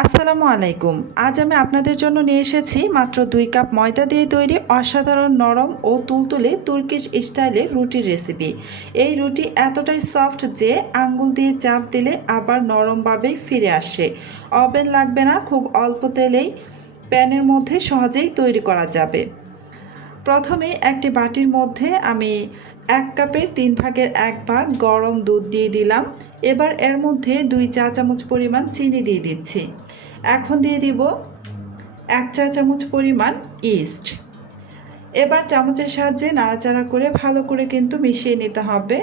আসসালামু আলাইকুম। আজ আমি আপনাদের জন্য নিয়ে এসেছি মাত্র 2 কাপ ময়দা দিয়ে তৈরি অসাধারণ নরম ও তুলতুলে তুর্কিশ স্টাইলের রুটির রেসিপি। এই রুটি এতটাই সফট যে আঙ্গুল দিয়ে চাপ দিলে আবার নরমভাবেই ফিরে আসে। ওভেন লাগবে না, খুব অল্প তেলেই প্যানের মধ্যে সহজেই তৈরি করা যাবে। প্রথমে একটি বাটির মধ্যে আমি 1 কাপের 3 ভাগের 1 ভাগ গরম দুধ দিয়ে দিলাম। এবার এর মধ্যে 2 চা চামচ পরিমাণ চিনি দিয়ে দিচ্ছি। এখন দিয়ে দিব 1 চা চামচ পরিমাণ ইস্ট। এবার চামচের সাহায্যে নাড়াচাড়া করে ভালো করে কিন্তু মিশিয়ে নিতে হবে।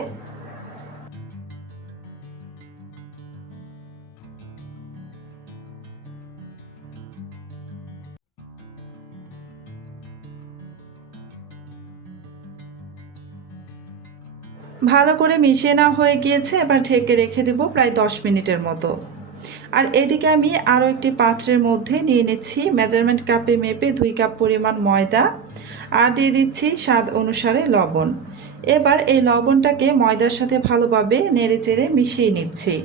ভালো করে মিশিয়ে নেওয়া হয়ে গিয়েছে, এবার ঢেকে রেখে দেব প্রায় 10 মিনিটের মতো। আর এদিকে আমি আরও একটি পাত্রের মধ্যে নিয়ে নিচ্ছি মেজারমেন্ট কাপে মেপে 2 কাপ পরিমাণ ময়দা, আর দিয়ে দিচ্ছি স্বাদ অনুসারে লবণ। এবার এই লবণটাকে ময়দার সাথে ভালোভাবে নেড়েচেড়ে মিশিয়ে নিচ্ছি।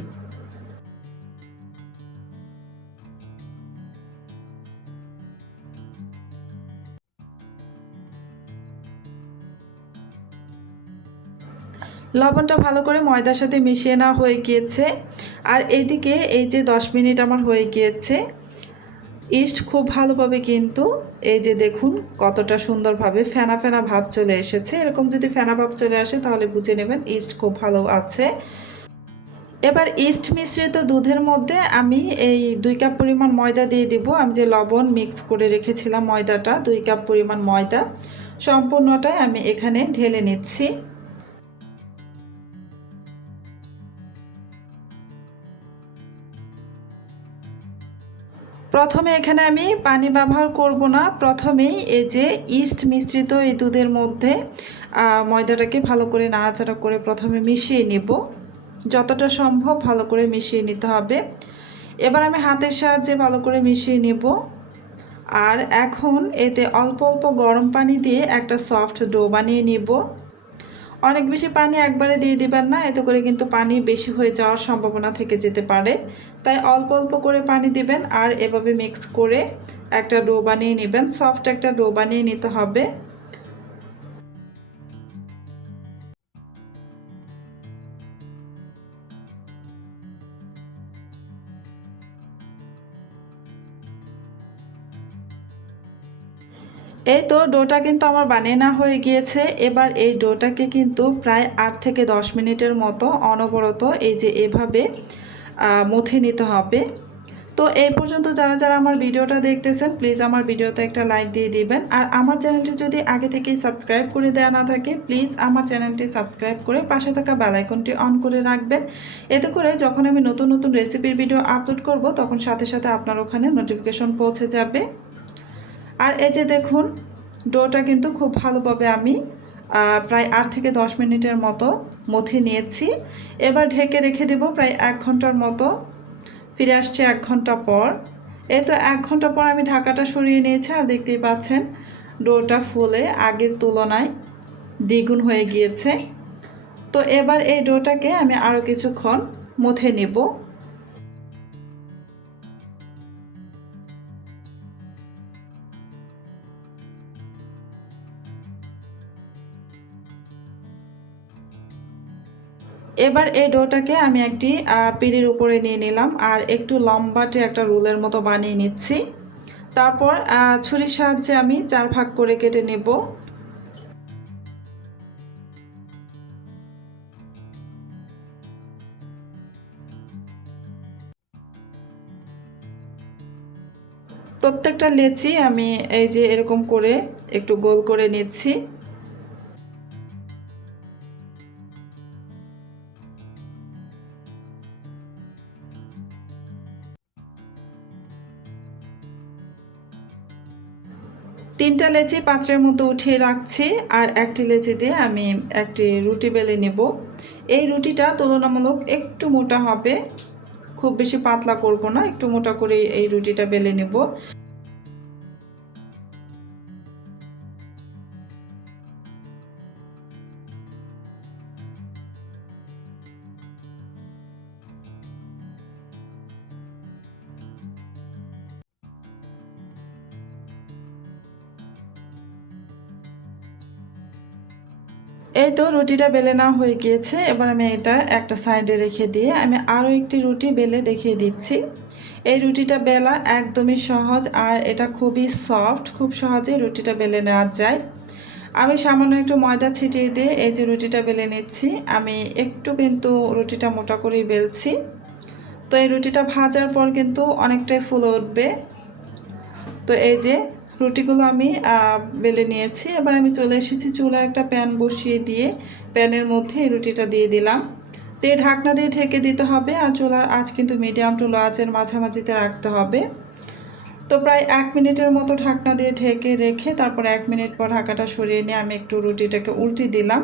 লবণটা ভালো করে ময়দার সাথে মিশিয়ে নেওয়া হয়ে গিয়েছে। আর এদিকে এই যে 10 মিনিট আমার হয়ে গিয়েছে, ইস্ট খুব ভালোভাবে কিন্তু এই যে দেখুন কতটা সুন্দরভাবে ফেনা ফেনা ভাব চলে এসেছে। এরকম যদি ফেনা ভাব চলে আসে তাহলে বুঝে নেবেন ইস্ট খুব ভালো আছে। এবার ইস্ট মিশ্রিত দুধের মধ্যে আমি এই 2 কাপ পরিমাণ ময়দা দিয়ে দিব। আমি যে লবণ মিক্স করে রেখেছিলাম ময়দাটা, 2 কাপ পরিমাণ ময়দা সম্পূর্ণটাই আমি এখানে ঢেলে নিচ্ছি। প্রথমে এখানে আমি পানি ব্যবহার করব না, প্রথমেই এই যে ইস্ট মিশ্রিত এই দুধের মধ্যে ময়দাটাকে ভালো করে নাড়াচাড়া করে প্রথমে মিশিয়ে নেব। যতটা সম্ভব ভালো করে মিশিয়ে নিতে হবে। এবার আমি হাতের সাহায্যে ভালো করে মিশিয়ে নেব। আর এখন এতে অল্প অল্প গরম পানি দিয়ে একটা সফট ডো বানিয়ে নিব। অনেক বেশি পানি একবারে দিয়ে দিবেন না, এতে করে কিন্তু পানি বেশি হয়ে যাওয়ার সম্ভাবনা থেকে যেতে পারে। তাই অল্প অল্প করে পানি দিবেন আর এভাবে মিক্স করে একটা ডো বানিয়ে নেবেন। সফট একটা ডো বানিয়ে নিতে হবে। এই তো ডোটা কিন্তু আমার বানিয়ে নেওয়া হয়ে গিয়েছে। এবার এই ডোটাকে কিন্তু প্রায় 8 থেকে 10 মিনিটের মতো অনবরত এই যে এভাবে মথে নিতে হবে। তো এই পর্যন্ত যারা যারা আমার ভিডিওটা দেখতেছেন প্লিজ আমার ভিডিওতে একটা লাইক দিয়ে দিবেন। আর আমার চ্যানেলটি যদি আগে থেকেই সাবস্ক্রাইব করে দেওয়া না থাকে প্লিজ আমার চ্যানেলটি সাবস্ক্রাইব করে পাশে থাকা বেল আইকনটি অন করে রাখবেন। এতে করে যখন আমি নতুন নতুন রেসিপির ভিডিও আপলোড করব তখন সাথে সাথে আপনার ওখানে নোটিফিকেশন পৌঁছে যাবে। আর এই যে দেখুন ডোটা কিন্তু খুব ভালোভাবে আমি প্রায় 8 থেকে 10 মিনিটের মতো মথে নিয়েছি। এবার ঢেকে রেখে দেব প্রায় 1 ঘন্টার মতো। ফিরে আসছে 1 ঘন্টা পর। এই তো 1 ঘন্টা পর আমি ঢাকাটা সরিয়ে নিয়েছি আর দেখতেই পাচ্ছেন ডোটা ফুলে আগের তুলনায় দ্বিগুণ হয়ে গিয়েছে। তো এবার এই ডোটাকে আমি আরও কিছুক্ষণ মথে নেব। এবার এই ডোটাকে আমি একটি পিঁড়ির উপরে নিয়ে নিলাম আর একটু লম্বাটে একটা রোলের মতো বানিয়ে নিচ্ছি। তারপর ছুরির সাহায্যে আমি 4 ভাগ করে কেটে নেব। প্রত্যেকটা লেচি আমি এই যে এরকম করে একটু গোল করে নিচ্ছি। তিনটা লেচি পাত্রের মধ্যে উঠিয়ে রাখছি আর একটি লেচি দিয়ে আমি একটি রুটি বেলে নেব। এই রুটিটা তুলনামূলক একটু মোটা হবে, খুব বেশি পাতলা করব না, একটু মোটা করে এই রুটিটা বেলে নেব। এই তো রুটিটা বেলে নেওয়া হয়ে গিয়েছে। এবার আমি এটা একটা সাইডে রেখে দিয়ে আমি আরও একটি রুটি বেলে দেখিয়ে দিচ্ছি। এই রুটিটা বেলা একদমই সহজ, আর এটা খুবই সফট, খুব সহজেই রুটিটা বেলে নেওয়া যায়। আমি সামান্য একটু ময়দা ছিটিয়ে দিয়ে এই যে রুটিটা বেলে নিচ্ছি। আমি একটু কিন্তু রুটিটা মোটা করেই বেলছি। তো এই রুটিটা ভাজার পর কিন্তু অনেকটাই ফুলে উঠবে। তো এই যে রুটিগুলো আমি বেলে নিয়েছি। এবার আমি চলে এসেছি চুলায় একটা প্যান বসিয়ে দিয়ে প্যানের মধ্যে এই রুটিটা দিয়ে দিলাম। দিয়ে ঢাকনা দিয়ে ঢেকে দিতে হবে, আর চুলার আঁচ কিন্তু মিডিয়াম টু লো আঁচের মাঝামাঝিতে রাখতে হবে। তো প্রায় 1 মিনিটের মতো ঢাকনা দিয়ে ঢেকে রেখে তারপর 1 মিনিট পর ঢাকাটা সরিয়ে নিয়ে আমি একটু রুটিটাকে উল্টে দিলাম।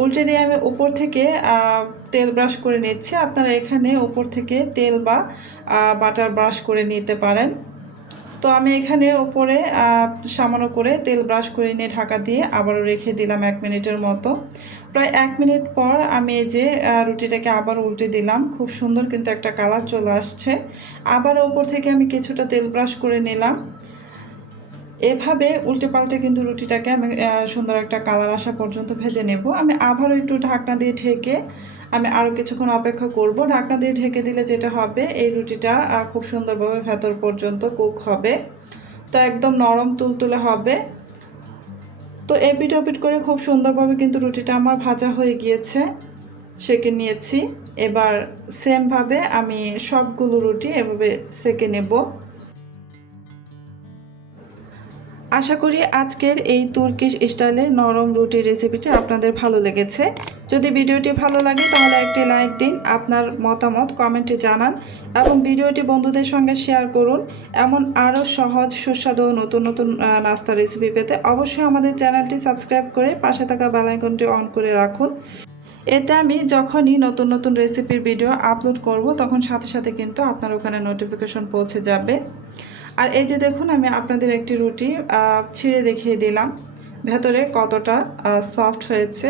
উল্টে দিয়ে আমি উপর থেকে তেল ব্রাশ করে নিচ্ছি। আপনারা এখানে উপর থেকে তেল বা বাটার ব্রাশ করে নিতে পারেন। তো আমি এখানে উপরে সামান্য করে তেল ব্রাশ করে নিয়ে ঢাকা দিয়ে আবারও রেখে দিলাম 1 মিনিটের মতো। প্রায় 1 মিনিট পর আমি এই যে রুটিটাকে আবার উল্টে দিলাম। খুব সুন্দর কিন্তু একটা কালার চলে আসছে। আবার উপর থেকে আমি কিছুটা তেল ব্রাশ করে নিলাম। এভাবে উল্টে পাল্টে কিন্তু রুটিটাকে আমি সুন্দর একটা কালার আসা পর্যন্ত ভেজে নেব। আমি আবারও একটু ঢাকনা দিয়ে ঢেকে আমি আরও কিছুক্ষণ অপেক্ষা করব। ঢাকনা দিয়ে ঢেকে দিলে যেটা হবে, এই রুটিটা খুব সুন্দরভাবে ভেতর পর্যন্ত কুক হবে। তো একদম নরম তুলতুলে হবে। তো এপিট ওপিট করে খুব সুন্দরভাবে কিন্তু রুটিটা আমার ভাজা হয়ে গিয়েছে, সেঁকে নিয়েছি। এবার সেমভাবে আমি সবগুলো রুটি এভাবে সেঁকে নেব। আশা করি আজকের এই তুর্কিশ স্টাইলের নরম রুটির রেসিপিটি আপনাদের ভালো লেগেছে। যদি ভিডিওটি ভালো লাগে তাহলে একটি লাইক দিন, আপনার মতামত কমেন্টে জানান এবং ভিডিওটি বন্ধুদের সঙ্গে শেয়ার করুন। এমন আরও সহজ সুস্বাদু নতুন নতুন নাস্তা রেসিপি পেতে অবশ্যই আমাদের চ্যানেলটি সাবস্ক্রাইব করে পাশে থাকা বেল আইকনটি অন করে রাখুন। এতে আমি যখনই নতুন নতুন রেসিপির ভিডিও আপলোড করব তখন সাথে সাথে কিন্তু আপনার ওখানে নোটিফিকেশন পৌঁছে যাবে। আর এই যে দেখুন, আমি আপনাদের একটি রুটি ছিঁড়ে দেখিয়ে দিলাম ভেতরে কতটা সফট হয়েছে।